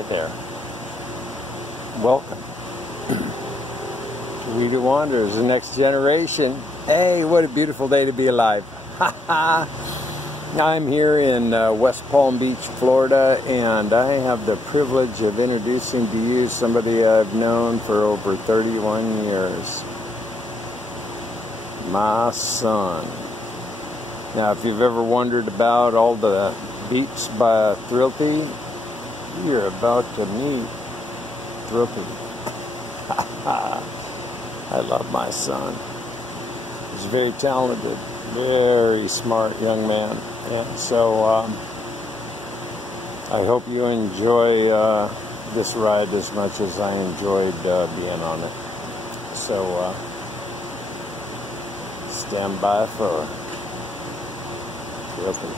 Hi there. Welcome to WEEDU Wanderers, the next generation. Hey, what a beautiful day to be alive. I'm here in West Palm Beach, Florida, and I have the privilege of introducing to you somebody I've known for over 31 years. My son. Now, if you've ever wondered about all the beats by Thrilthy, you're about to meet Thrilthy. I love my son. He's a very talented, very smart young man. And so I hope you enjoy this ride as much as I enjoyed being on it. So stand by for Thrilthy.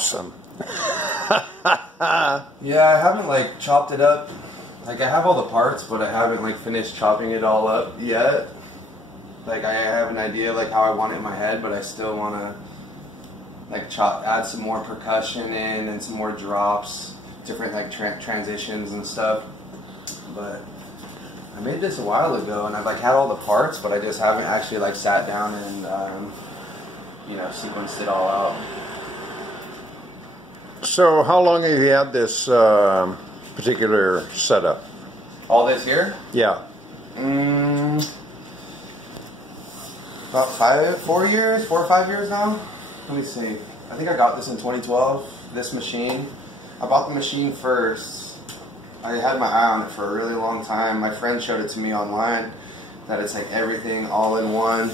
awesome. Yeah, I haven't like chopped it up. Like I have all the parts, but I haven't like finished chopping it all up yet. Like I have an idea like how I want it in my head, but I still want to like add some more percussion in and some more drops, different like transitions and stuff. But I made this a while ago, and I've like had all the parts, but I just haven't actually like sat down and you know, sequenced it all out. So how long have you had this particular setup? All this here? Yeah. About 4 or 5 years now. Let me see. I think I got this in 2012, this machine. I bought the machine first. I had my eye on it for a really long time. My friend showed it to me online, that it's like everything all in one,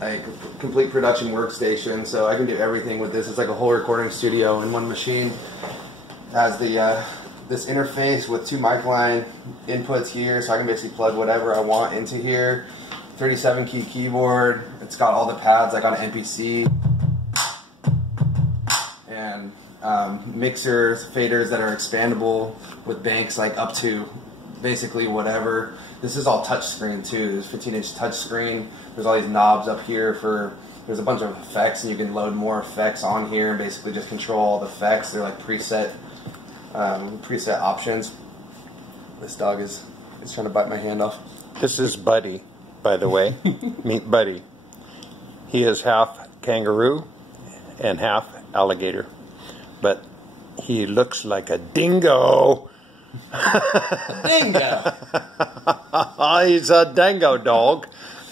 like complete production workstation. So I can do everything with this. It's like a whole recording studio in one machine. It has the this interface with 2 mic line inputs here, so I can basically plug whatever I want into here. 37 key keyboard. It's got all the pads like on an MPC, and mixers, faders that are expandable with banks like up to basically whatever. This is all touch screen too. There's 15-inch touch screen. There's all these knobs up here for, there's a bunch of effects, and you can load more effects on here and basically just control all the effects. They're like preset options. This dog is trying to bite my hand off. This is Buddy, by the way. Meet Buddy. He is half kangaroo and half alligator, but he looks like a dingo. Dingo. He's a dingo dog.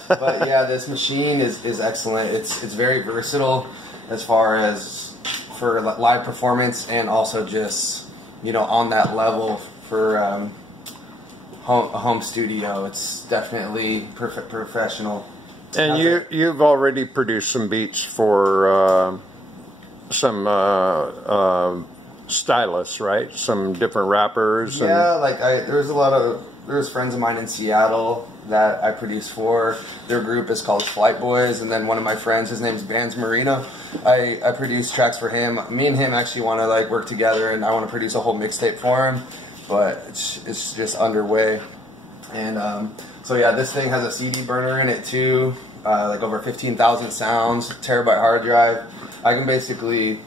But yeah, this machine is excellent. It's very versatile as far as for live performance, and also just, you know, on that level for a home studio. It's definitely professional. And you've already produced some beats for some stylists, right? Some different rappers. Yeah, like there's friends of mine in Seattle that I produce for. Their group is called Flight Boys, and then one of my friends, his name's Vans Marino. I produce tracks for him. Me and him actually want to like work together, and I want to produce a whole mixtape for him, but it's just underway. And so yeah, this thing has a CD burner in it too, like over 15,000 sounds, terabyte hard drive. I can basically,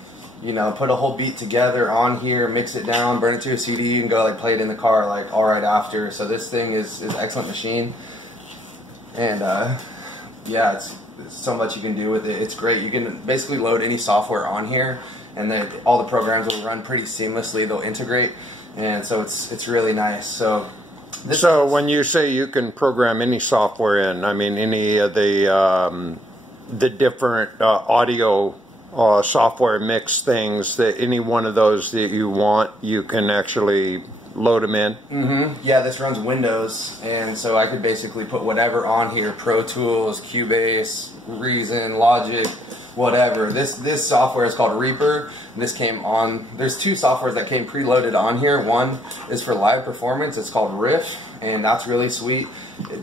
you know, put a whole beat together on here, mix it down, burn it to a CD, and go like play it in the car like all right after. So this thing is an excellent machine, and yeah, it's so much you can do with it. It's great. You can basically load any software on here, and then all the programs will run pretty seamlessly. They'll integrate, and so it's really nice. So when you say you can program any software in, I mean any of the different audio software mix things, that any one of those that you want, you can actually load them in? Yeah, this runs Windows, and so I could basically put whatever on here: Pro Tools, Cubase, Reason, Logic, whatever. This software is called Reaper. This came on, there's 2 softwares that came preloaded on here. One is for live performance. It's called Riff, and that's really sweet.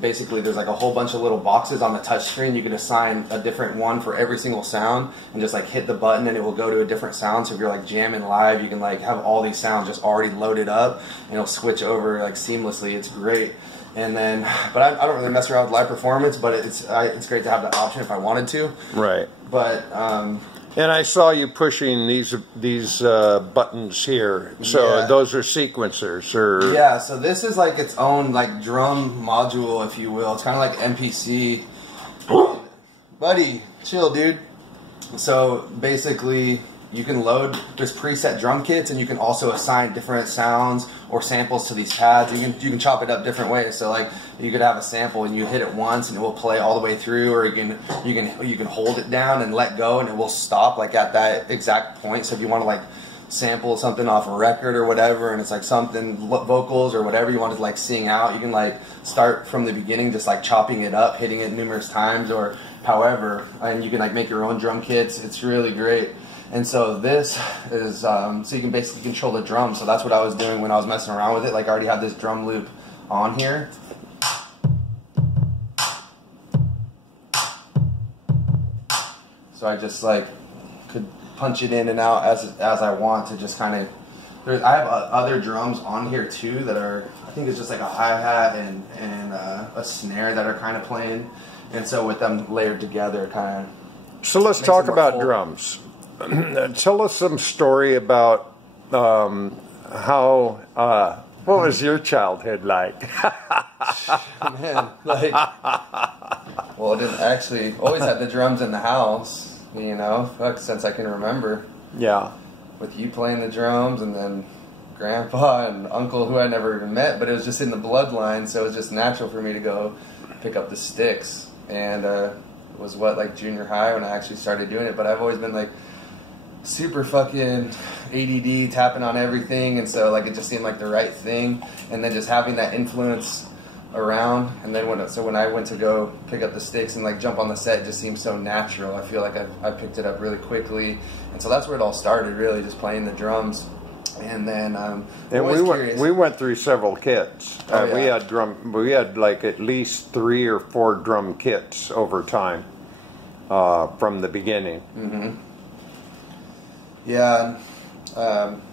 Basically, there's like a whole bunch of little boxes on the touch screen. You can assign a different one for every single sound, and just like hit the button and it will go to a different sound. So if you're like jamming live, you can like have all these sounds just already loaded up, and it'll switch over like seamlessly. It's great. And then, but I don't really mess around with live performance, but it's great to have that option if I wanted to. Right. But and I saw you pushing these buttons here. So yeah, those are sequencers, or yeah. So this is like its own like drum module, if you will. It's kind of like MPC. Buddy, chill, dude. So basically, you can load, there's preset drum kits, and you can also assign different sounds or samples to these pads. You can chop it up different ways. So like you could have a sample and you hit it once and it will play all the way through, or you can hold it down and let go and it will stop like at that exact point. So if you want to like sample something off a record or whatever, and it's like something vocals or whatever you want to like sing out, you can like start from the beginning, just like chopping it up, hitting it numerous times or however, and you can like make your own drum kits. It's really great. And so this is, so you can basically control the drum. So that's what I was doing when I was messing around with it. Like I already have this drum loop on here. So I just like could punch it in and out as I want to just kind of. I have other drums on here too that are, I think it's just like a hi-hat and a snare that are kind of playing, and so with them layered together, kind of. So let's talk about drums. Tell us some story about how. What was your childhood like? Man, like, well, I didn't actually always had the drums in the house, you know, since I can remember. Yeah. With you playing the drums, and then Grandpa and Uncle, who I never even met, but it was just in the bloodline, so it was just natural for me to go pick up the sticks. And it was like junior high when I actually started doing it, but I've always been like super fucking ADD, tapping on everything, and so like it just seemed like the right thing, and then just having that influence around, and then when I went to go pick up the sticks and like jump on the set, it just seemed so natural. I feel like I picked it up really quickly, and so that's where it all started, really, just playing the drums. And then and we went through several kits. Oh, yeah. We had like at least 3 or 4 drum kits over time from the beginning. Mm-hmm. Yeah.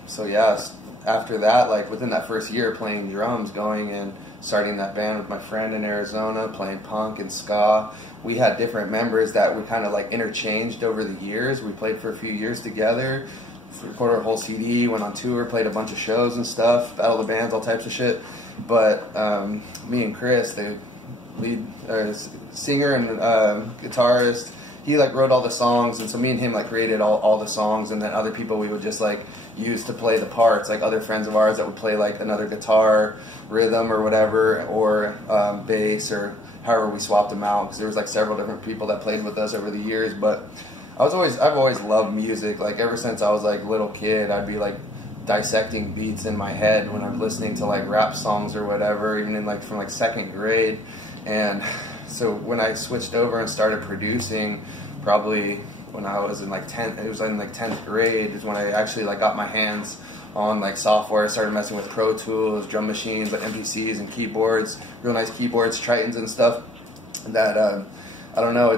So yeah, after that, like within that first year playing drums, going and starting that band with my friend in Arizona, playing punk and ska, we had different members that we kind of like interchanged over the years. We played for a few years together, recorded a whole CD, went on tour, played a bunch of shows and stuff, battle of the bands, all types of shit. But me and Chris, the lead singer and guitarist, he like wrote all the songs, and so me and him like created all the songs, and then other people we would just like use to play the parts, like other friends of ours that would play like another guitar rhythm or whatever, or bass, or however we swapped them out, because there was like several different people that played with us over the years. But I've always loved music. Like ever since I was like a little kid, I'd be like dissecting beats in my head when I'm listening to like rap songs or whatever, even in like from like 2nd grade. And so when I switched over and started producing, probably when I was in like 10th, it was in like 10th grade is when I actually like got my hands on like software. I started messing with Pro Tools, drum machines, like MPCs and keyboards, real nice keyboards, Tritons and stuff. That I don't know,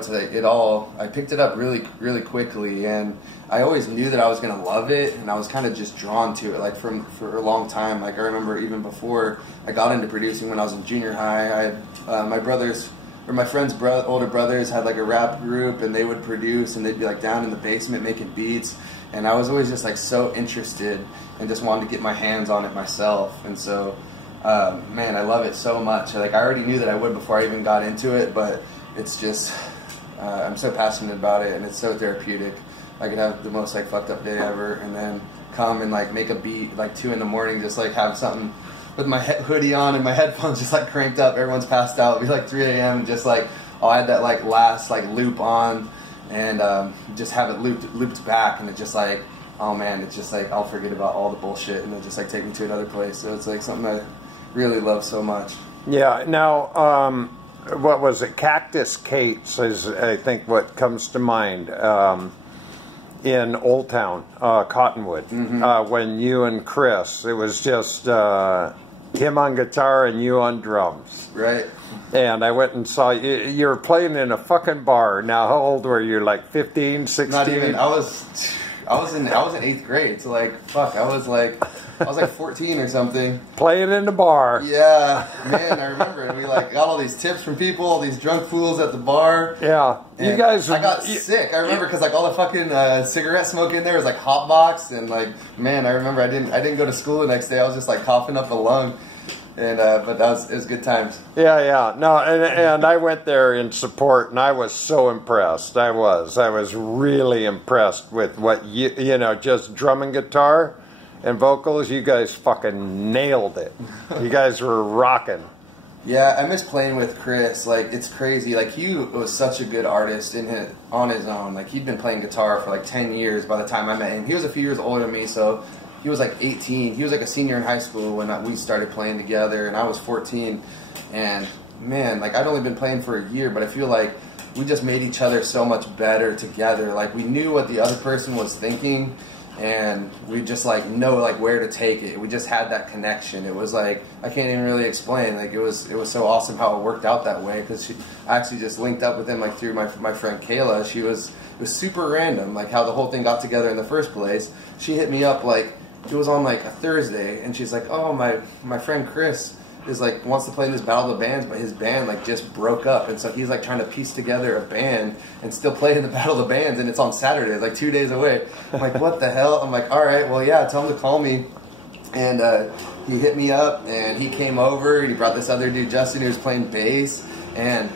I picked it up really quickly, and I always knew that I was gonna love it, and I was kind of just drawn to it, like for a long time. Like I remember even before I got into producing, when I was in junior high, I had my friends' older brothers had like a rap group, and they would produce, and they'd be like down in the basement making beats, and I was always just like so interested and just wanted to get my hands on it myself. And so man, I love it so much. Like I already knew that I would before I even got into it, but it's just I'm so passionate about it, and it's so therapeutic. I could have the most like fucked up day ever, and then come and like make a beat like 2 in the morning, just like have something with my hoodie on and my headphones just like cranked up, everyone's passed out, it'd be like 3 a.m. and just like I'll add that like last like loop on, and just have it looped back, and it's just like, oh man, it's just like I'll forget about all the bullshit, and it'll just like take me to another place. So it's like something I really love so much. Yeah. Now what was it? Cactus Kate's is, I think, what comes to mind in Old Town, Cottonwood. Mm-hmm. When you and Chris, it was just him on guitar and you on drums. Right. And I went and saw you. You were playing in a fucking bar. Now, how old were you? Like 15, 16? Not even. I was in 8th grade. So like, fuck, I was like 14 or something. Playing in the bar. Yeah, man, I remember. And we like got all these tips from people, all these drunk fools at the bar. Yeah, and you guys. I got sick. I remember because like all the fucking cigarette smoke in there was like hot box, and like, man, I remember I didn't go to school the next day. I was just like coughing up a lung. And but it was good times. Yeah. No, and I went there in support, and I was so impressed. I was really impressed with what you know, just drum and guitar and vocals. You guys fucking nailed it. You guys were rocking. Yeah, I miss playing with Chris. Like, it's crazy. Like, he was such a good artist on his own. Like, he'd been playing guitar for like 10 years by the time I met him. He was a few years older than me, so he was like 18. He was like a senior in high school when we started playing together, and I was 14. And man, like, I'd only been playing for a year, but I feel like we just made each other so much better together. Like, we knew what the other person was thinking, and we just like know like where to take it. We just had that connection. It was like, I can't even really explain. Like it was so awesome how it worked out that way, because I actually just linked up with him like through my friend Kayla. It was super random, like how the whole thing got together in the first place. She hit me up like, it was on like a Thursday, and she's like, oh, my friend Chris is like wants to play in this Battle of the Bands, but his band like just broke up, and so he's like trying to piece together a band and still play in the Battle of the Bands, and it's on Saturday, like 2 days away. I'm like, what the hell? I'm like, all right, well, yeah, tell him to call me. And he hit me up, and he came over, and he brought this other dude, Justin, who was playing bass, and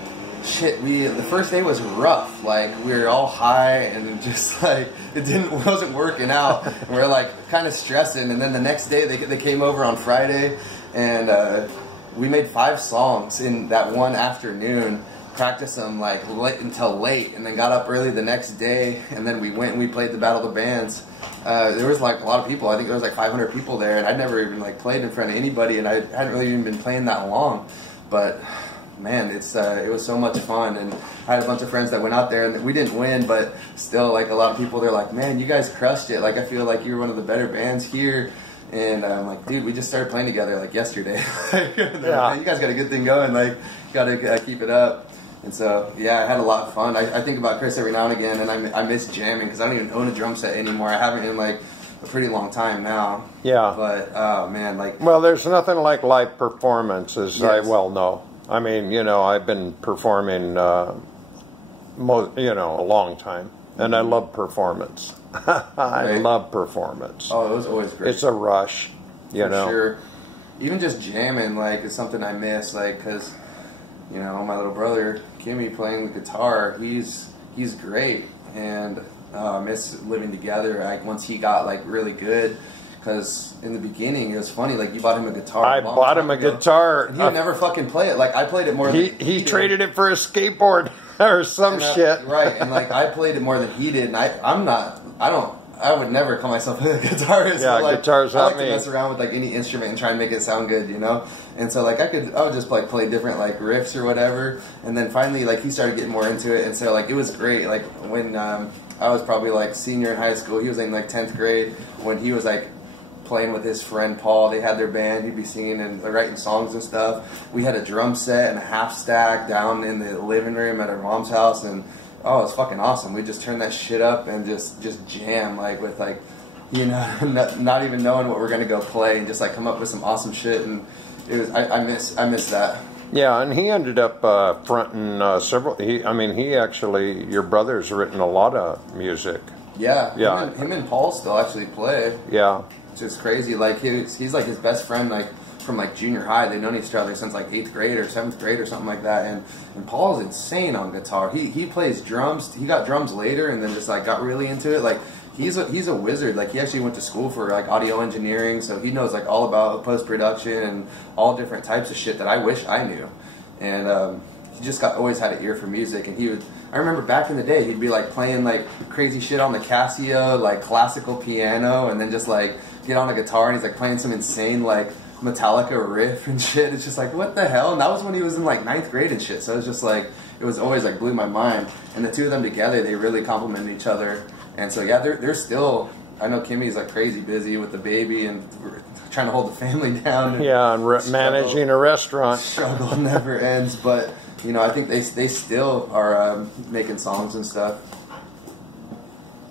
shit, the first day was rough. Like, we were all high, and just like it wasn't working out. And we were like kind of stressing, and then the next day they came over on Friday, and we made 5 songs in that one afternoon, practiced them like until late, and then got up early the next day, and then we went and we played the Battle of the Bands. There was like a lot of people. I think there was like 500 people there, and I'd never even like played in front of anybody, and I hadn't really even been playing that long. But man, it was so much fun, and I had a bunch of friends that went out there, and we didn't win, but still, like a lot of people, they're like, man, you guys crushed it. Like, I feel like you're one of the better bands here. And I'm like, dude, we just started playing together like yesterday. Yeah. You guys got a good thing going. Like, you got to keep it up. And so, yeah, I had a lot of fun. I think about Chris every now and again, and I miss jamming, because I don't even own a drum set anymore. I haven't in like a pretty long time now. Yeah. But, oh, man, like... Well, there's nothing like live performance, as I well know. I mean, you know, I've been performing, a long time, and I love performance. I love performance. Oh, it was always great. It's a rush, you know. Sure. Even just jamming, like, is something I miss, like, because, you know, my little brother, Kimmy, playing the guitar, he's great, and I miss living together, like, once he got, like, really good. Because in the beginning, it was funny, like, you bought him a guitar. I bought him a guitar. He would never fucking play it. Like, I played it more than he traded it for a skateboard or some shit. Right, and like, I played it more than he did, and I would never call myself a guitarist. Yeah, but, like, guitar's not me. I like to mess around with like any instrument and try and make it sound good, you know? And so like, I would just like play different like riffs or whatever, and then finally like he started getting more into it, and so like it was great. Like when I was probably like senior in high school, he was in like 10th grade, when he was like playing with his friend Paul. They had their band, he'd be singing and writing songs and stuff. We had a drum set and a half stack down in the living room at our mom's house, and oh, it was fucking awesome. We just turned that shit up and just jam, like with like, you know, not even knowing what we're gonna go play, and just like come up with some awesome shit. And it was I miss that. Yeah, and he ended up fronting several. He actually, your brother's written a lot of music. Yeah, yeah. Him and Paul still actually play. Yeah. It's just crazy. Like he's like his best friend, like from like junior high. They've known each other since like 8th grade or 7th grade or something like that. And Paul's insane on guitar. He plays drums. He got drums later, and then just like got really into it. Like he's a wizard. Like he actually went to school for like audio engineering, so he knows like all about post production and all different types of shit that I wish I knew. And he just always had an ear for music, and he would. I remember back in the day, he'd be like playing like crazy shit on the Casio, like classical piano, and then just like get on a guitar and he's like playing some insane like Metallica riff and shit. It's just like, what the hell? And that was when he was in like 9th grade and shit. So it was just like, it was always like blew my mind. And the two of them together, they really complement each other. And so yeah, they're still. I know Kimmy's like crazy busy with the baby and trying to hold the family down. And yeah, and managing a restaurant. Struggle never ends, but. You know, I think they still are making songs and stuff.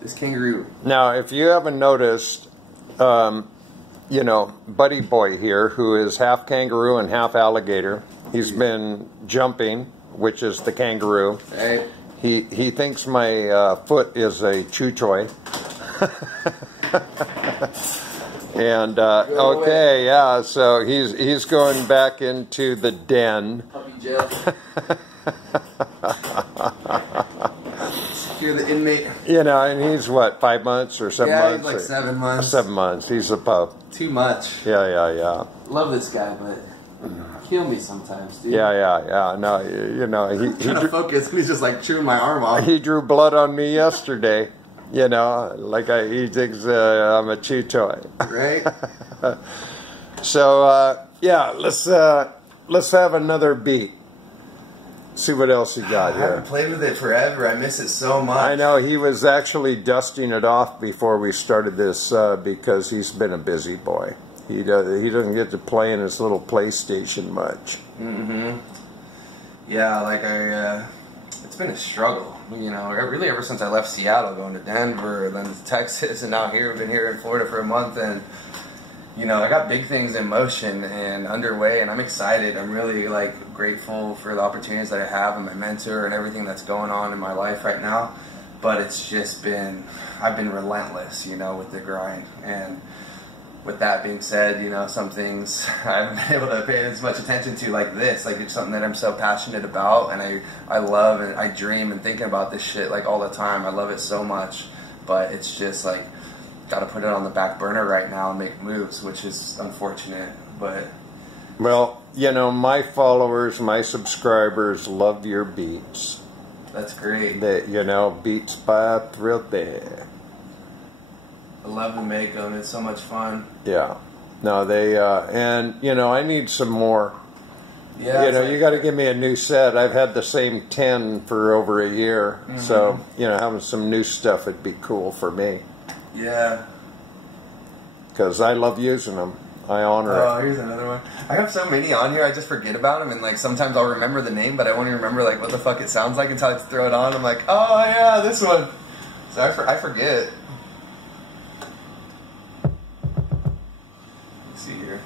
This kangaroo. Now, if you haven't noticed, you know, Buddy Boy here, who is half kangaroo and half alligator, he's been jumping, which is the kangaroo. Hey. He thinks my foot is a chew toy. And okay, yeah, so he's going back into the den. Puppy jail. You're the inmate. You know, and he's what, 5 months or 7 months? Yeah, he's like 7 months. 7 months. He's a pup. Too much. Yeah. Love this guy, but kill me sometimes, dude. Yeah. No, you know, I'm trying to focus. He's just like chewing my arm off. He drew blood on me yesterday. You know, like he thinks I'm a chew toy. Right. So yeah, let's have another beat. see what else he got I here. haven't played with it forever. I miss it so much. I know, he was actually dusting it off before we started this because he's been a busy boy. He doesn't get to play in his little PlayStation much. Mm-hmm. Yeah, like it's been a struggle, you know, really ever since I left Seattle, going to Denver, then to Texas, and now here. I've been here in Florida for a month, and you know, I got big things in motion and underway, and I'm excited. I'm really like grateful for the opportunities that I have and my mentor and everything that's going on in my life right now. But it's just been, I've been relentless, you know, with the grind. And with that being said, you know, some things I haven't been able to pay as much attention to, like this. Like, it's something that I'm so passionate about, and I love, and I dream and thinking about this shit like all the time. I love it so much, but it's just like, got to put it on the back burner right now and make moves, which is unfortunate. But well, you know, my followers, my subscribers love your beats. That's great. You know, beats by Thrilthy. I love to make them. It's so much fun. Yeah. No, they and you know, I need some more. Yeah. You know, you got to give me a new set. I've had the same 10 for over a year, so you know, having some new stuff would be cool for me. Yeah. Because I love using them. I honor it. Oh, here's another one. I have so many on here, I just forget about them, and like sometimes I'll remember the name, but I won't even remember like what the fuck it sounds like until I throw it on. I'm like, oh yeah, this one. So I forget. Let's see here.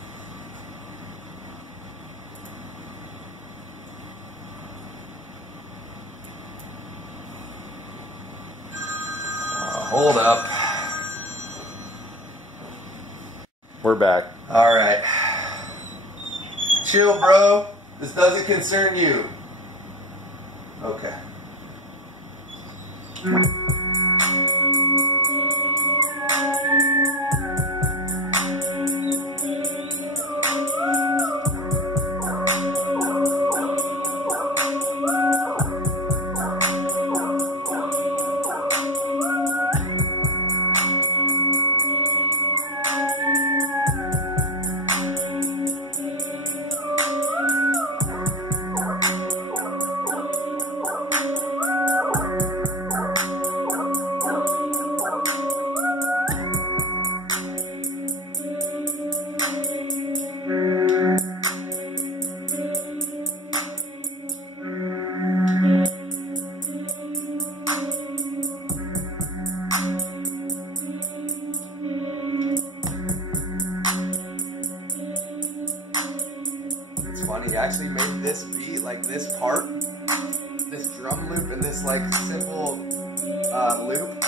Hold up. We're back. All right. Chill, bro. This doesn't concern you. Okay. He actually made this beat, like this part, this drum loop, and this like simple loop,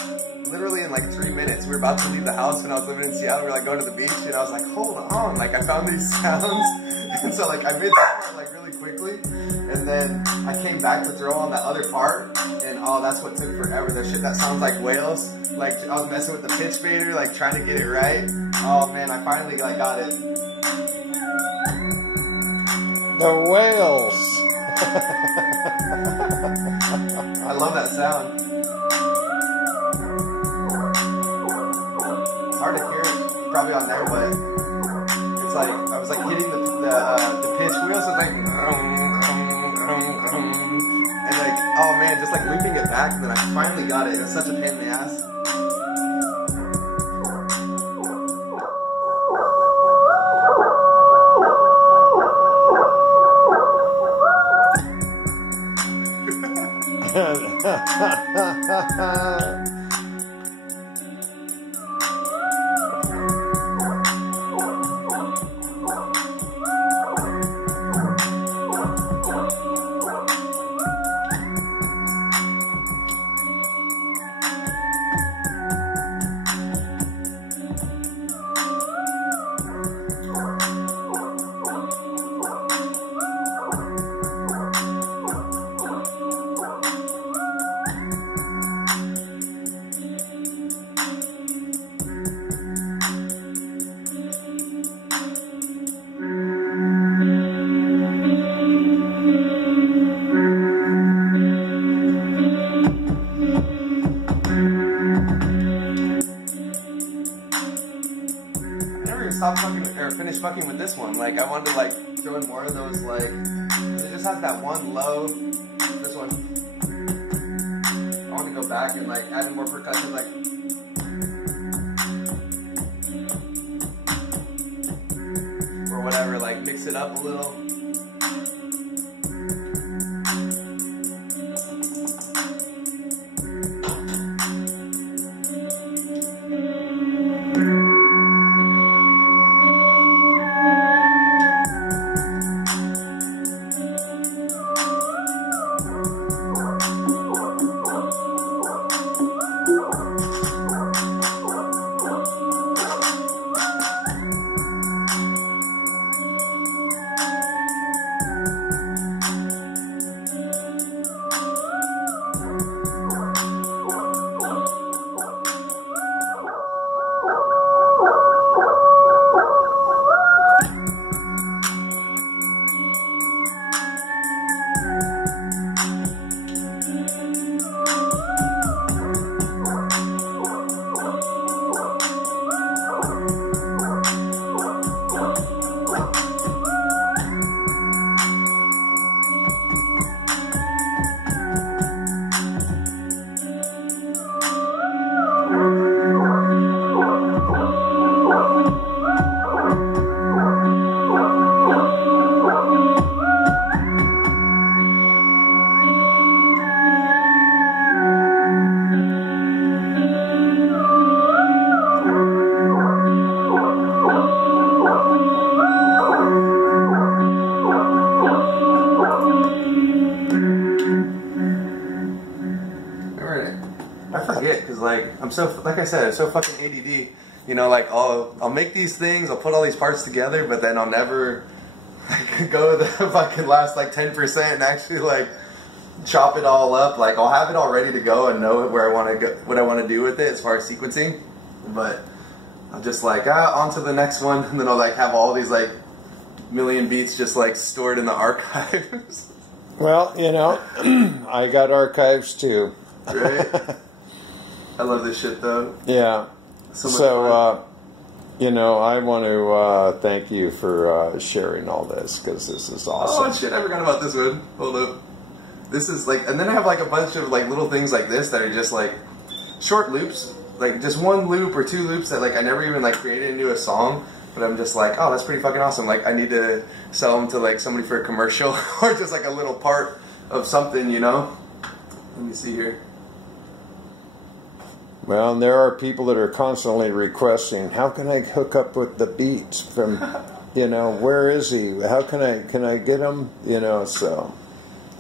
literally in like 3 minutes. We were about to leave the house when I was living in Seattle. We were like going to the beach, and I was like, hold on, like I found these sounds, and so like I made that part like really quickly, and then I came back to throw on that other part, and oh, that's what took forever. The shit that sounds like whales. Like I was messing with the pitch fader, like trying to get it right. Oh man, I finally like got it. The whales. I love that sound. Hard to hear it probably on there, but it's like I was like hitting the pitch wheels, so it's like and like, oh man, just like looping it back, and then I finally got it. It was such a pain in the ass. Stop fucking or finish fucking with this one. Like I wanted to like throw in more of those, like it just has that one low it back and like adding more percussion, like. Or whatever, like mix it up a little. I'm so, like I said, I'm so fucking ADD. You know, like I'll make these things, I'll put all these parts together, but then I'll never like go the fucking last like 10% and actually like chop it all up. Like I'll have it all ready to go and know where I want to go, what I want to do with it as far as sequencing. But I'm just like on to the next one, and then I'll like have all these like million beats just like stored in the archives. Well, you know, I got archives too. Right. I love this shit though. Yeah. So you know, I want to thank you for sharing all this, because this is awesome. Oh shit, I forgot about this one. Hold up. This is like, and then I have like a bunch of like little things like this that are just like short loops, like just one loop or two loops that like I never even like created into a song, but I'm just like, oh, that's pretty fucking awesome. Like I need to sell them to like somebody for a commercial or just like a little part of something, you know? Let me see here. Well, and there are people that are constantly requesting, how can I hook up with the beats from, you know, where is he? How can I get him? You know, so,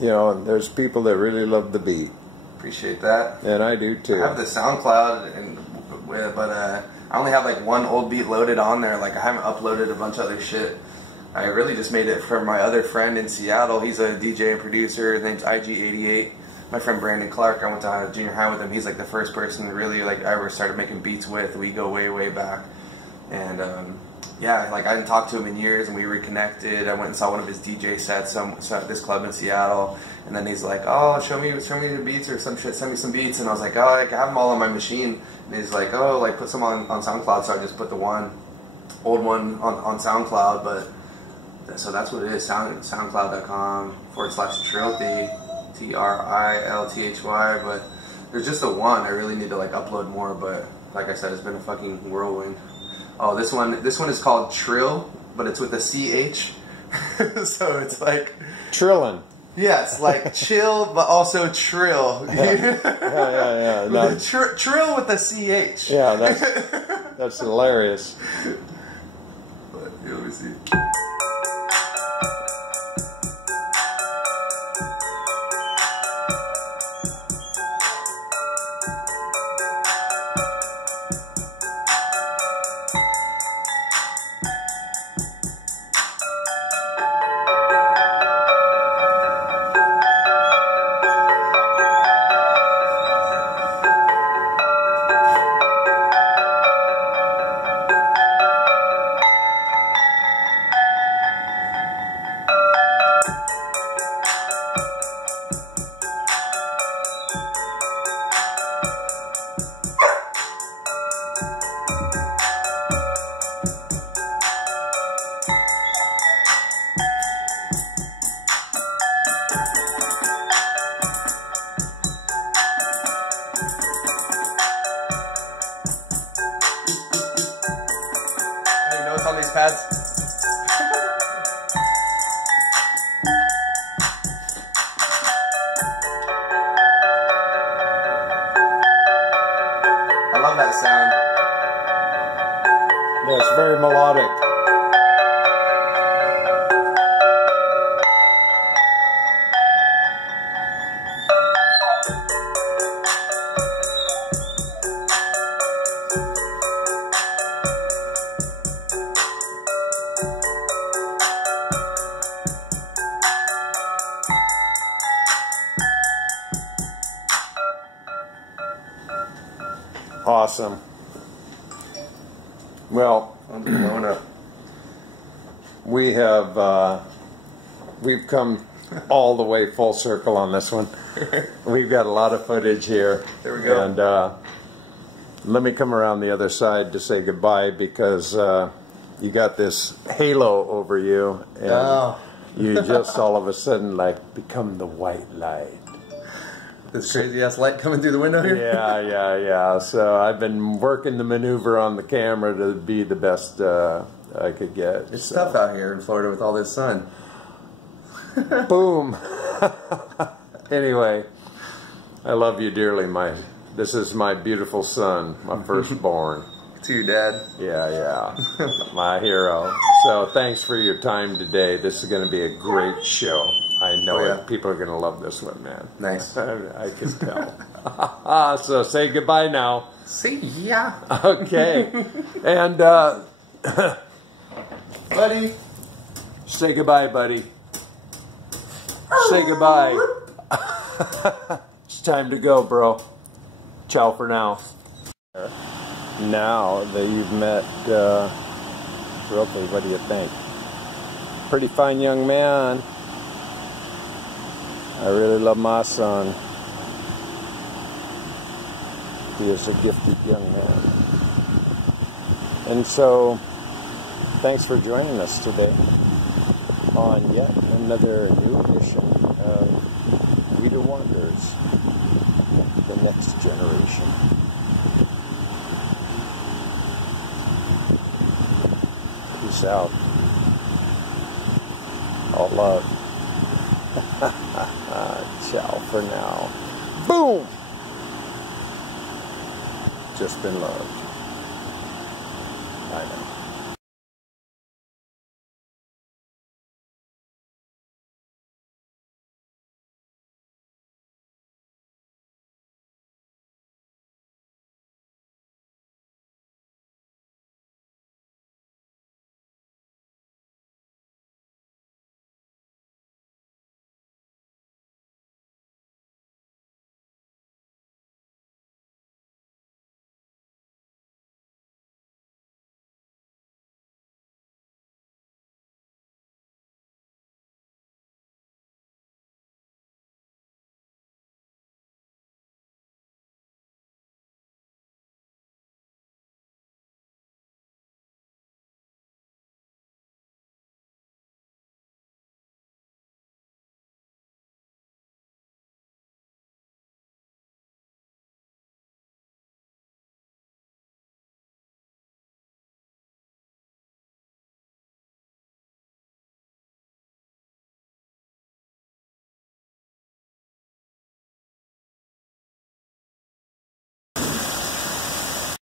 you know, and there's people that really love the beat. Appreciate that. And I do too. I have the SoundCloud, but I only have like one old beat loaded on there. Like I haven't uploaded a bunch of other shit. I really just made it for my other friend in Seattle. He's a DJ and producer. His name's IG88. My friend Brandon Clark, I went to junior high with him. He's like the first person really like I ever started making beats with. We go way, way back. And yeah, like I hadn't talked to him in years, and we reconnected. I went and saw one of his DJ sets at this club in Seattle. And then he's like, oh, show me your beats or some shit, send me some beats. And I was like, oh, I have them all on my machine. And he's like, oh, like put some on SoundCloud. So I just put the old one on SoundCloud. But so that's what it is, soundcloud.com/Trilthy. TRILTHY, but there's just the one. I really need to like upload more, but like I said, it's been a fucking whirlwind. Oh, this one is called Trill, but it's with a CH. So it's like Trillin'. Yes, like chill, but also trill. Yeah. No. Trill with a CH. Yeah, that's hilarious. But here, let me see. dads. I love that sound. Yeah, it's very melodic. Awesome. Well, I'm blowing up. we have we've come all the way full circle on this one. We've got a lot of footage here. There we go. And let me come around the other side to say goodbye, because you got this halo over you, and you just all of a sudden like become the white light. This crazy ass light coming through the window here? Yeah. So I've been working the maneuver on the camera to be the best I could get. It's tough out here in Florida with all this sun. Boom. Anyway, I love you dearly. This is my beautiful son, my firstborn. To you, Dad. Yeah. My hero. So thanks for your time today. This is going to be a great show. I know it. People are going to love this one, man. Nice. I can tell. So say goodbye now. See ya. Okay. And, buddy. say goodbye, buddy. Say goodbye. It's time to go, bro. Ciao for now. Now that you've met Thrilthy, what do you think? Pretty fine young man. I really love my son. He is a gifted young man. And so, thanks for joining us today on yet another new edition of WEEDU Wonders, the next generation. Peace out. All love. Ciao for now. Boom! Just been loved. I know.